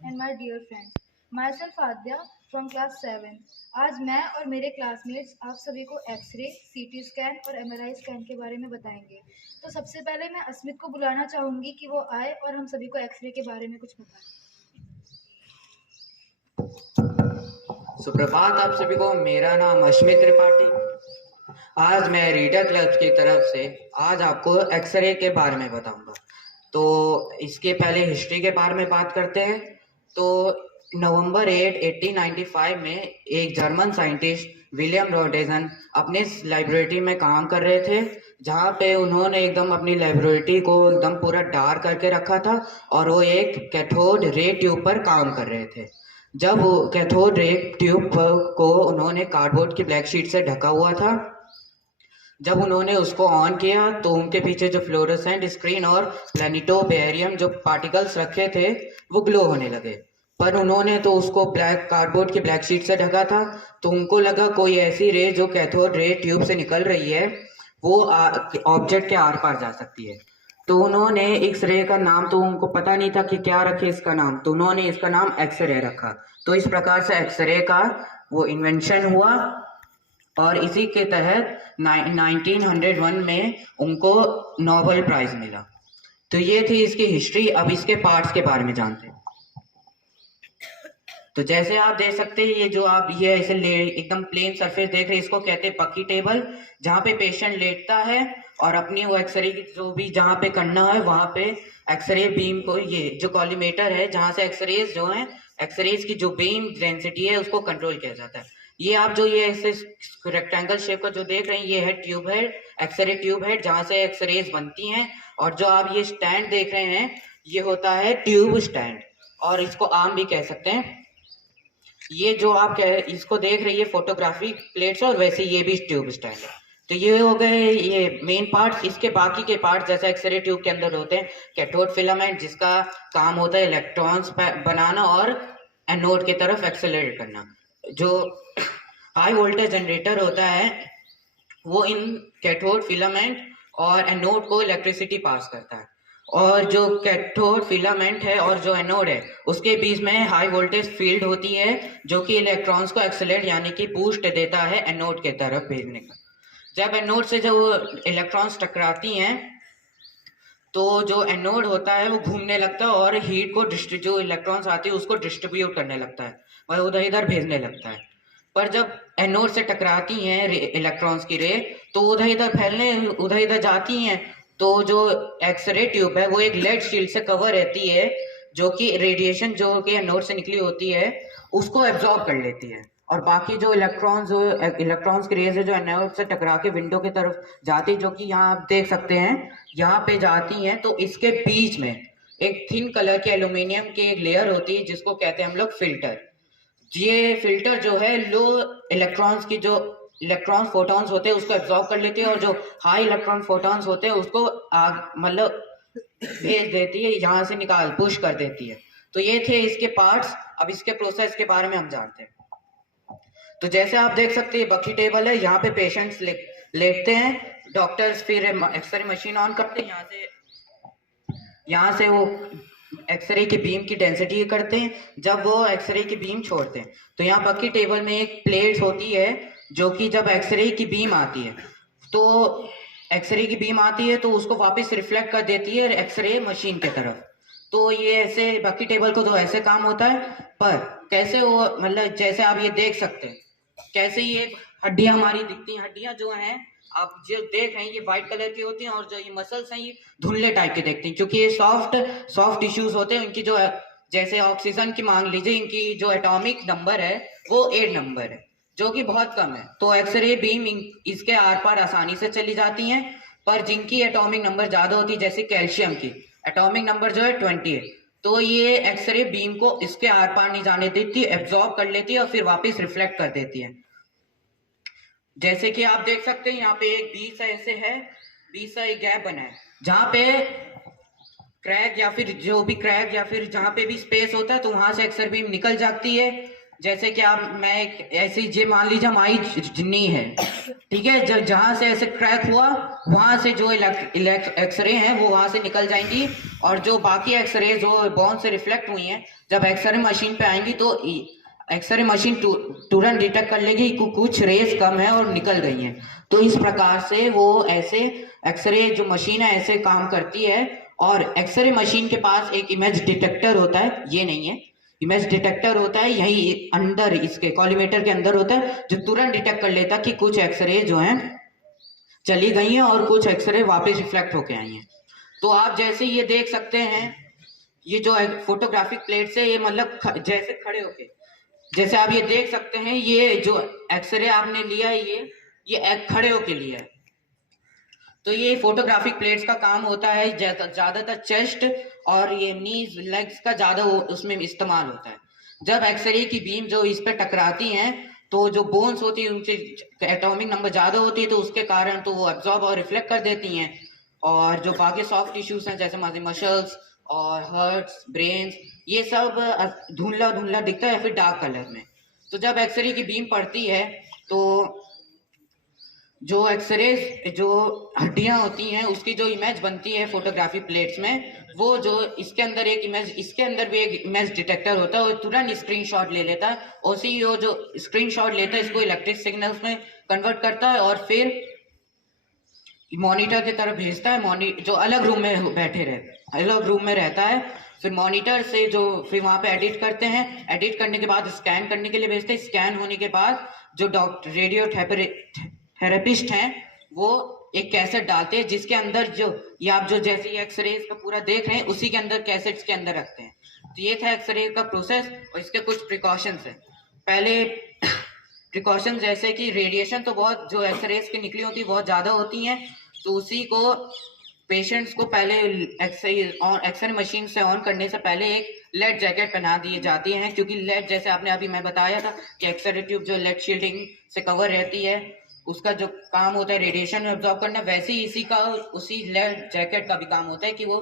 and my dear friends. Myself Adya from class 7. आज मैं और मेरे क्लासमेट्स आप सभी को एक्सरे, सीटी स्कैन और एमआरआई स्कैन के बारे में बताएंगे। तो सबसे पहले मैं अस्मित को बुलाना चाहूँगी कि वो आए और हम सभी को एक्सरे के बारे में कुछ बताए। सुप्रभात आप सभी को। मेरा नाम अश्मित त्रिपाठी। आज मैं रीडर क्लब की तरफ से आज आपको एक्सरे के बारे में बताऊंगा। तो इसके पहले हिस्ट्री के बारे में बात करते हैं। तो नवंबर 8, 1895 में एक जर्मन साइंटिस्ट विलियम रोडेजन अपने लाइब्रेरी में काम कर रहे थे, जहाँ पे उन्होंने एकदम अपनी लाइब्रेरी को एकदम पूरा डार्क करके रखा था और वो एक कैथोड रे ट्यूब पर काम कर रहे थे। जब कैथोड रे ट्यूब को उन्होंने कार्डबोर्ड की ब्लैक शीट से ढका हुआ था, जब उन्होंने उसको ऑन किया तो उनके पीछे जो फ्लोरोसेंट स्क्रीन और प्लैनेटोबैरियम जो पार्टिकल्स रखे थे वो ग्लो होने लगे। पर उन्होंने तो उसको ब्लैक कार्डबोर्ड की ब्लैक शीट से ढका था, तो उनको लगा कोई ऐसी रे जो कैथोड रे ट्यूब से निकल रही है वो ऑब्जेक्ट के आर पार जा सकती है। तो उन्होंने इस रे का नाम, तो उनको पता नहीं था कि क्या रखे इसका नाम, तो उन्होंने इसका नाम एक्सरे रखा। तो इस प्रकार से एक्सरे का वो इन्वेंशन हुआ और इसी के तहत 1901 में उनको नोबेल प्राइज मिला। तो ये थी इसकी हिस्ट्री। अब इसके पार्ट्स के बारे में जानते हैं। तो जैसे आप देख सकते हैं, ये जो आप ये ऐसे एकदम प्लेन सरफेस देख रहे हैं, इसको कहते हैं पक्की टेबल, जहाँ पे पेशेंट लेटता है और अपनी वो एक्सरे की जो भी जहाँ पे करना है वहाँ पे एक्सरे बीम को, ये जो कॉलीमेटर है जहाँ से एक्सरेज जो है, एक्सरेज की जो बीम डेंसिटी है उसको कंट्रोल किया जाता है। ये आप जो ये ऐसे रेक्टेंगल शेप का जो देख रहे हैं, ये है tube head, X-ray tube head, जहाँ से एक्सरेज बनती हैं। और जो आप ये स्टैंड देख रहे हैं, ये होता है ट्यूब स्टैंड, और इसको आर्म भी कह सकते हैं। ये जो आप इसको देख रही है फोटोग्राफिक प्लेट्स, और वैसे ये भी ट्यूब स्टैंड है। तो ये हो गए ये मेन पार्ट्स। इसके बाकी के पार्ट जैसे एक्सरे ट्यूब के अंदर होते हैं कैथोड फिलामेंट, जिसका काम होता है इलेक्ट्रॉन्स बनाना और एनोड की तरफ एक्सेलरेट करना। जो हाई वोल्टेज जनरेटर होता है वो इन कैथोड फिलामेंट और एनोड को इलेक्ट्रिसिटी पास करता है, और जो कैथोड फिलामेंट है और जो एनोड है उसके बीच में हाई वोल्टेज फील्ड होती है, जो कि इलेक्ट्रॉन्स को एक्सेलरेट यानी कि बूस्ट देता है एनोड के तरफ भेजने का। जब एनोड से जो इलेक्ट्रॉन्स टकराती हैं तो जो एनोड होता है वो घूमने लगता है और हीट को जो इलेक्ट्रॉन्स आती है उसको डिस्ट्रीब्यूट करने लगता है, वह उधर इधर भेजने लगता है। पर जब एनोड से टकराती हैं इलेक्ट्रॉन्स की रे, तो उधर इधर फैलने उधर इधर जाती हैं। तो जो एक्सरे ट्यूब है वो एक लेड शील्ड से कवर रहती है, जो कि रेडिएशन जो कि एनोड से निकली होती है उसको एब्जॉर्ब कर लेती है, और बाकी जो इलेक्ट्रॉन्स की रेज है जो एनोड से टकरा के विंडो की तरफ जाती है, जो कि यहाँ आप देख सकते हैं यहाँ पे जाती हैं। तो इसके बीच में एक थिन कलर के एल्यूमिनियम की एक लेयर होती है जिसको कहते हैं हम लोग फिल्टर। ये फिल्टर जो है लो इलेक्ट्रॉन्स की जो इलेक्ट्रॉन फोटॉन्स होते हैं उसको एब्जॉर्ब कर लेती है, और जो हाई इलेक्ट्रॉन फोटॉन्स होते हैं उसको मतलब भेज देती है, यहाँ से निकाल पुश कर देती है। तो ये थे इसके पार्ट्स। अब इसके प्रोसेस के बारे में हम जानते हैं। तो जैसे आप देख सकते हैं बकी टेबल है, यहाँ पे पेशेंट्स लेटते हैं, डॉक्टर्स फिर एक्सरे मशीन ऑन करते हैं, यहाँ से वो एक्सरे की बीम की डेंसिटी करते हैं। जब वो एक्सरे की बीम छोड़ते हैं तो यहाँ बकी टेबल में एक प्लेट होती है, जो कि जब एक्सरे की बीम आती है तो एक्सरे की बीम आती है तो उसको वापस रिफ्लेक्ट कर देती है एक्सरे मशीन की तरफ। तो ये ऐसे बकी टेबल को तो ऐसे काम होता है। पर कैसे वो, मतलब जैसे आप ये देख सकते हैं कैसे ये हड्डियां हमारी दिखती हैं। हड्डियां जो हैं आप जो देख रहे हैं ये व्हाइट कलर की होती हैं, और जो ये मसल्स हैं ये धुंधले टाइप के देखते हैं, क्योंकि ये सॉफ्ट टिश्यूज होते हैं। इनकी जो जैसे ऑक्सीजन की मान लीजिए, इनकी जो एटॉमिक नंबर है वो 8 नंबर है, जो कि बहुत कम है। तो एक्सरे बीम इसके आर पार आसानी से चली जाती हैं। पर जिनकी एटॉमिक नंबर ज्यादा होती है, जैसे कैल्शियम की एटॉमिक नंबर जो है 20 है, तो ये एक्सरे बीम को इसके आर पार नहीं जाने देती, एब्जॉर्ब कर लेती है और फिर वापस रिफ्लेक्ट कर देती है। जैसे कि आप देख सकते हैं यहाँ पे एक बीच सा ऐसे है, बीच सा एक गैप बना है, जहाँ पे क्रैक या फिर जो भी क्रैक या फिर जहाँ पे भी स्पेस होता है तो वहां से एक्सरे बीम निकल जाती है। जैसे कि आप मैं एक ऐसी जे मान लीजिए हमारी जिन्नी है, ठीक है, जहां से ऐसे क्रैक हुआ वहां से जो एक्सरे हैं वो वहां से निकल जाएंगी और जो बाकी एक्सरे जो बोन से रिफ्लेक्ट हुई हैं, जब एक्सरे मशीन पे आएंगी तो एक्सरे मशीन तुरंत डिटेक्ट कर लेगी कि कुछ रेज कम है और निकल गई हैं। तो इस प्रकार से वो ऐसे एक्सरे जो मशीन है ऐसे काम करती है। और एक्सरे मशीन के पास एक इमेज डिटेक्टर होता है, ये नहीं है, इमेज डिटेक्टर होता है यही अंदर, इसके कॉलीमेटर के अंदर होता है, जो तुरंत डिटेक्ट कर लेता कि कुछ एक्सरे जो हैं चली गई हैं और कुछ एक्सरे वापस रिफ्लेक्ट होके आई हैं। तो आप जैसे ये देख सकते हैं, ये जो फोटोग्राफिक प्लेट से ये मतलब जैसे खड़े होके, जैसे आप ये देख सकते हैं, ये जो एक्सरे आपने लिया है ये खड़े होके लिया है। तो ये फोटोग्राफिक प्लेट्स का काम होता है, ज्यादातर चेस्ट और ये नीज लेग्स का ज्यादा उसमें इस्तेमाल होता है। जब एक्सरे की बीम जो इस पे टकराती हैं तो जो बोन्स होती है उनके एटॉमिक नंबर ज्यादा होती है, तो उसके कारण तो वो एब्जॉर्ब और रिफ्लेक्ट कर देती हैं। और जो बाकी सॉफ्ट टिश्यूज हैं जैसे मसल्स और हार्ट्स, ब्रेन्स, ये सब धुंधला धुंधला दिखता है या फिर डार्क कलर में। तो जब एक्सरे की बीम पड़ती है तो जो एक्सरे जो हड्डियां होती हैं उसकी जो इमेज बनती है फोटोग्राफी प्लेट्स में, वो जो इसके अंदर एक इमेज, इसके अंदर भी एक इमेज डिटेक्टर होता है और तुरंत स्क्रीनशॉट ले लेता है। और उसी वो जो स्क्रीनशॉट लेता है इसको इलेक्ट्रिक सिग्नल्स में कन्वर्ट करता है और फिर मॉनिटर की तरफ भेजता है, जो अलग रूम में अलग रूम में रहता है। फिर मॉनिटर से जो फिर वहाँ पे एडिट करते हैं, एडिट करने के बाद स्कैन करने के लिए भेजते हैं। स्कैन होने के बाद जो डॉक्टर रेडियो थेरेपिस्ट हैं वो एक कैसेट डालते हैं जिसके अंदर जो ये आप जो जैसे ये एक्सरेज का पूरा देख रहे हैं उसी के अंदर कैसेट्स के अंदर रखते हैं। तो ये था एक्सरे का प्रोसेस और इसके कुछ प्रिकॉशंस हैं। पहले प्रिकॉशंस जैसे कि रेडिएशन तो बहुत जो एक्सरेज की निकली होती है बहुत ज़्यादा होती हैं, तो उसी को पेशेंट्स को पहले एक्सरे मशीन से ऑन करने से पहले एक लेड जैकेट पहना दिए जाती हैं, क्योंकि लेड जैसे आपने अभी मैं बताया था कि एक्सरे ट्यूब जो लेड शील्डिंग से कवर रहती है उसका जो काम होता है रेडिएशन एब्जॉर्ब करना, वैसे ही उसी लेड जैकेट का भी काम होता है कि वो